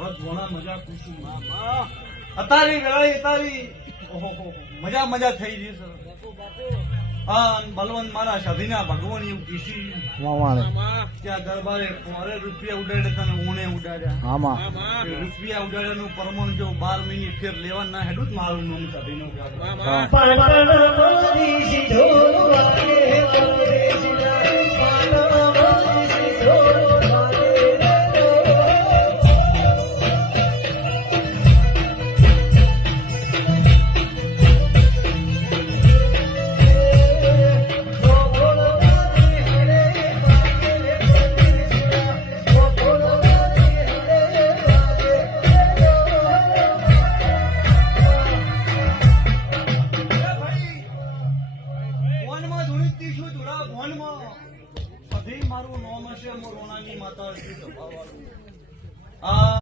ભરત ઘોણા મજા ખુશી અતારી વેળાએ અતારી ઓહો મજા મજા થઈ ગઈ સર હા બલવંત મારા સધીના ભગવાન એવું કીસી ત્યાં દરબારે અરે રૂપિયા ઉડાડે તને ઊણે ઉડાડ્યા રૂપિયા ઉડાડ્યાનું પરમાણ જો 12 મિનિટ ફેર લેવા ના હેડું જ મારું નામ સધીનું